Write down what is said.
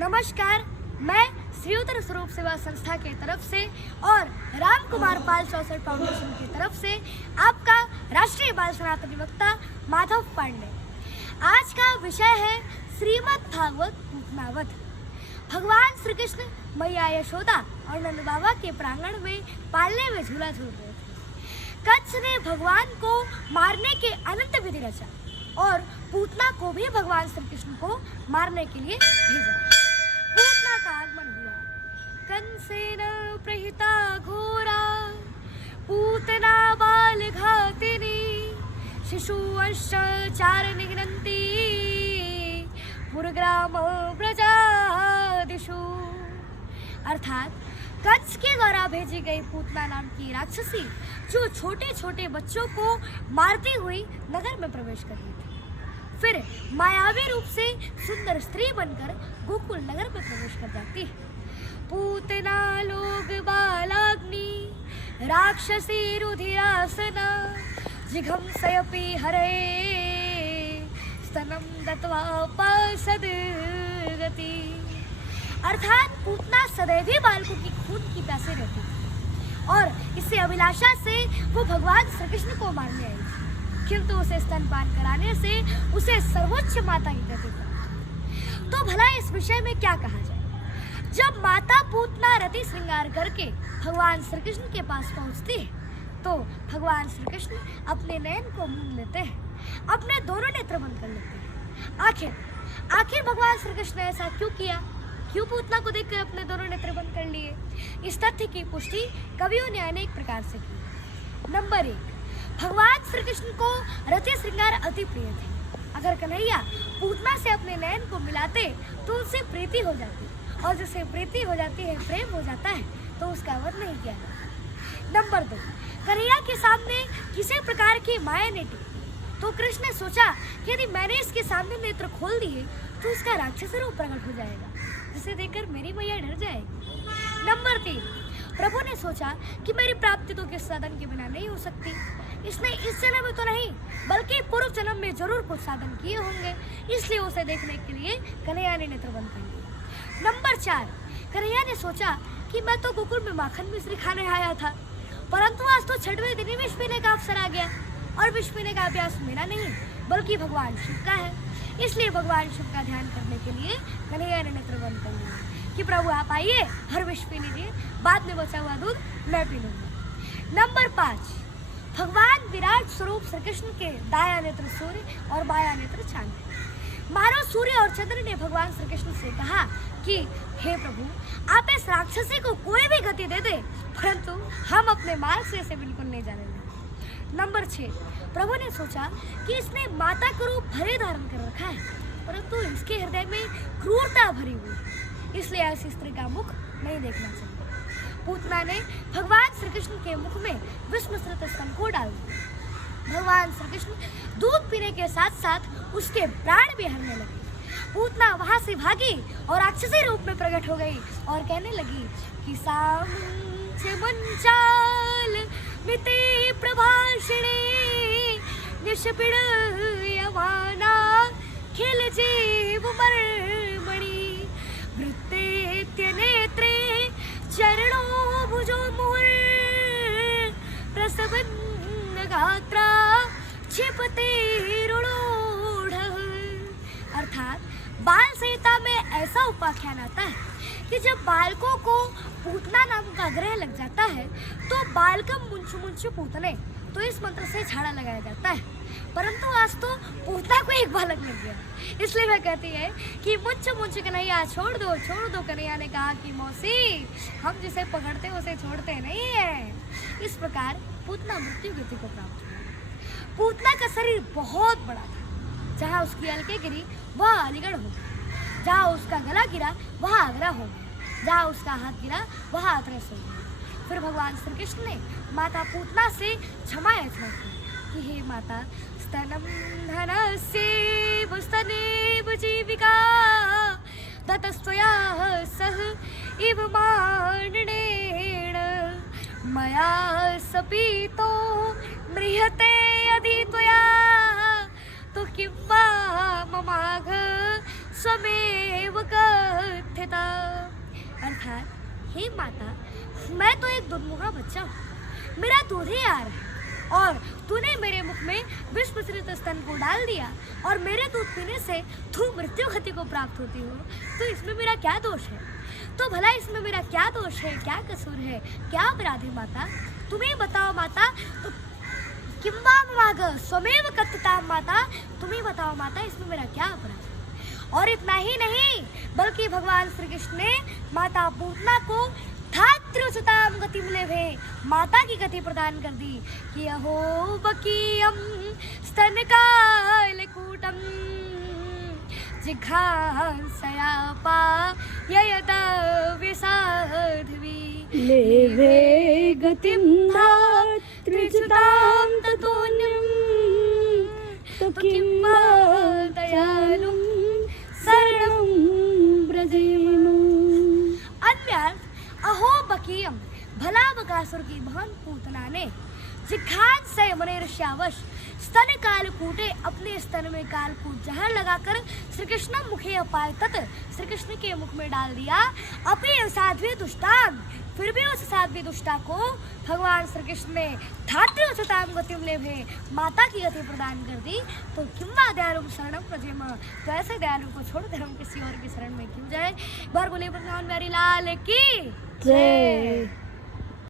नमस्कार, मैं श्रीउतर स्वरूप सेवा संस्था के तरफ से और राम कुमार पाल चौसठ फाउंडेशन की तरफ से आपका राष्ट्रीय बाल सनातनी वक्ता माधव पांडे। आज का विषय है श्रीमद् भागवत पूतनावध। भगवान श्री कृष्ण मैया यशोदा और नंद बाबा के प्रांगण में पालने में झूला झूल रहे थे। कंस ने भगवान को मारने के अनंत विधि रचा और पूतना को भी भगवान श्री कृष्ण को मारने के लिए भेजा। पूतना का आगमन हुआ। कंसेन प्रहिता घोरा पूतना बाल घातिनी शिशुवंश चार निघ्नन्ति पुरग्राम व्रजादिषु। अर्थात कंस के द्वारा भेजी गई पूतना नाम की राक्षसी जो छोटे छोटे बच्चों को मारती हुई नगर में प्रवेश कर रही थी, फिर मायावी रूप से सुंदर स्त्री बनकर गोकुल नगर में प्रवेश कर जाती है। पूतना लोग बालाग्नि राक्षसी रुधिरासना जिघंसयपि हरे स्तनम दत्वा पसदगति। अर्थात पूतना सदैव ही बालकों की खून की प्यासी रहती थी और इसे अभिलाषा से वो भगवान श्री कृष्ण को मारने आई थी, किंतु उसे स्तनपान कराने से उसे सर्वोच्च माता की गति प्राप्त। तो भला इस विषय में क्या कहा जाए। जब माता पूतना रति श्रृंगार करके भगवान श्री कृष्ण के पास पहुंचती है तो भगवान श्री कृष्ण अपने नयन को मूंद लेते हैं, अपने दोनों नेत्र बंद कर लेते हैं। आखिर भगवान श्री कृष्ण ने ऐसा क्यों किया, क्यों पूतना को देखकर अपने दोनों नेत्र बंद कर लिए? इस तथ्य की पुष्टि कवियों ने अनेक प्रकार से की। नंबर 1, भगवान श्री कृष्ण को रति श्रृंगार अति प्रिय थे। अगर कन्हैया पूतना से अपने नयन को मिलाते तो उनसे प्रीति हो जाती, और जिससे प्रीति हो जाती है, प्रेम हो जाता है, तो उसका वध नहीं किया जाता। नंबर 2, कन्हैया के सामने किसी प्रकार की माया नहीं टिकती, तो कृष्ण ने सोचा कि यदि मैंने इसके सामने नेत्र खोल दिए तो उसका राक्षस रूप प्रकट हो जाएगा, जिसे देखकर मेरी मैया डर जाएगी। नंबर 3, प्रभु ने सोचा कि मेरी प्राप्ति तो किस साधन के बिना नहीं हो सकती, इसने इस जन्म में तो नहीं बल्कि पूर्व जन्म में जरूर कुछ साधन किए होंगे, इसलिए उसे देखने के लिए कन्हैया ने नेत्र बंद कर लिए। नंबर 4, कन्हैया ने सोचा कि मैं तो गोकुल में माखन मिश्री खाने आया था, परंतु आज तो छठवें दिन ही विष पीने का अवसर आ गया, और विष पीने का अभ्यास मेरा नहीं बल्कि भगवान शिव का है, इसलिए भगवान शिव का ध्यान करने के लिए कन्हैया ने नेत्र बंद कर लिया कि प्रभु आप आइए, हर विष पी लीजिए, बाद में बचा हुआ दूध मैं पी लूंगा। नंबर 5, भगवान विराट स्वरूप श्री कृष्ण के दाया नेत्र सूर्य और बाया नेत्र चांद है। मानो सूर्य और चंद्र ने भगवान श्री कृष्ण से कहा कि हे प्रभु, आप इस राक्षसी को कोई भी गति दे दे, परंतु हम अपने मार्ग से इसे बिल्कुल नहीं जाने देंगे। नंबर 6, प्रभु ने सोचा कि इसने माता का रूप भले धारण कर रखा है, परंतु इसके हृदय में क्रूरता भरी हुई है, इसलिए ऐसी स्त्री का मुख नहीं देखना चाहिए। पूतना ने भगवान श्री कृष्ण के मुख में विष मिश्रित स्तन को डाल दिया। भगवान श्री कृष्ण दूध पीने के साथ साथ उसके प्राण भी हरने लगे। पूतना वहां से भागी और राक्षसी रूप में प्रकट हो गई और कहने लगी कि सामुंच मुंचाल मिते प्रभाषिणे निष्पिड़ यवाना खिल जीव मर्मणि वृत्तेत्य नेत्रे चरणों भुजो मुहुर प्रसवन्न गात्रा क्षिपते रुणोढ़। अर्थात बाल संहिता में ऐसा उपाख्यान आता है कि जब बालकों को पूतना नाम का ग्रह लग जाता है तो बालकम मुंचु मुंचु पूतने, तो इस मंत्र से झाड़ा लगाया जाता है, परंतु आज तो पूतना को एक बालक लग गया, इसलिए वह कहती है कि मुंचु मुंचु कन्हैया छोड़ दो। कन्हैया ने कहा कि मौसी, हम जिसे पकड़ते उसे छोड़ते नहीं है। इस प्रकार पूतना मृत्यु गति को प्राप्त हुआ। पूतना का शरीर बहुत बड़ा था, जहाँ उसकी अलके गिरी वह अलीगढ़ हो गया, जहाँ उसका गला गिरा वह आगरा हो गया, जहाँ उसका हाथ गिरा वह हाथरस हो गया। फिर भगवान श्री कृष्ण ने माता पूतना से क्षमा याचना की कि हे माता, स्तनम धनस्येव स्तनेव जीविका ततस्त्वया सह इव माननेन मया सपीतो म्रियते यदि त्वया तो किं वा ममाघ स्वमेव कथ्यते। हे माता, मैं तो एक दुधमुखा बच्चा हूँ, मेरा दूध ही आ रहा है और तूने मेरे मुख में विष मिश्रित स्तन को डाल दिया और मेरे दूध पीने से तू मृत्यु गति को प्राप्त होती हो, तो इसमें मेरा क्या दोष है? तो भला इसमें मेरा क्या दोष है, क्या कसूर है, क्या अपराध है माता? तुम्हें बताओ माता। तो किंवा माग स्वमेव कत्ताम माता, तुम्हें बताओ माता, इसमें मेरा क्या अपराध है? और इतना ही नहीं, बल्कि भगवान श्री कृष्ण ने माता पूतना को धात्रुसुताम गति मिले माता की गति प्रदान कर दी कि अहो बकीयम स्तनकालकूटम जिघांसयापा ययत विसाध्वी लेवे गतिं धात्रुसुतां ततोऽन्यं तो किं वा दयालुं शरणं व्रजेम। अन्यर्थ, अहो बकीयम, भला बकासुर की बहन पूतना ने जिघान से मनेर्ष्यावश स्तन कालकूटे अपने स्तन में कालकूट जहर लगाकर श्री कृष्ण मुखे अपाय तत् श्री कृष्ण के मुख में डाल दिया। अपि साध्वी दुष्टान, फिर भी उस साध्वी दुष्टा को भगवान श्री कृष्ण ने धात्रुसुताम गतिम लेभे माता की गति प्रदान कर दी। तो किंवा दयालु शरणम प्रजेम, तो ऐसे दयालु को छोड़ कर हम किसी और की शरण में क्यों जाए? बार बोले भगवान मेरी लाल की जय।